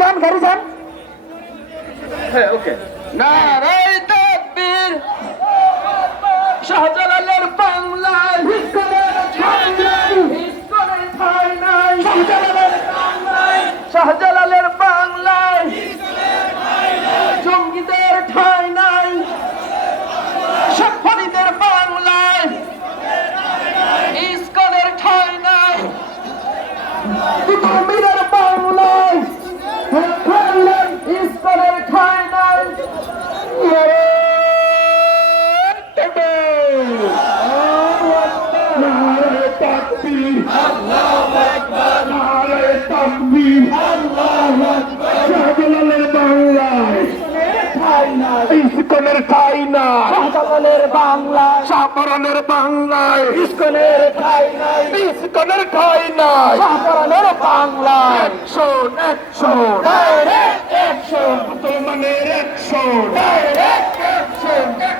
যান গাড়ি যান। হ্যাঁ ওকে। নারে তাকবীর। শাহজালালের নাই নাই শাহজালালের বাংলায় শাহজালালের বাংলায়। জঙ্গিদের ঠাই নাই। শেখফরিদের বাংলায়। ইসকনের ঠাই নাই। বাংলায় ফেললেন ইসকনের ঠাই নাই নারে তাকবীর নারে তাকবীর। নারে তাকবীর। শাহজালালের বাংলায়। ইসকনের ঠাই নাই শাহজালালের বাংলায়। ইসকনের ঠাই নাই ইসকনের ঠাই নাই শাহজালালের বাংলায়। অ্যাকশন অ্যাকশন ডাইরেক্ট অ্যাকশন মুসলমানের action direct action action action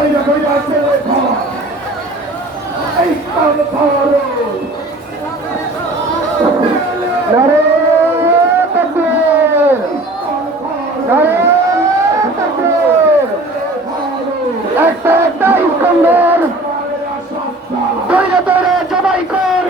going to bring us to the car. I found the power. Let it একটা একটা ইস্কন্দর তৈরি তৈরি জমাই কর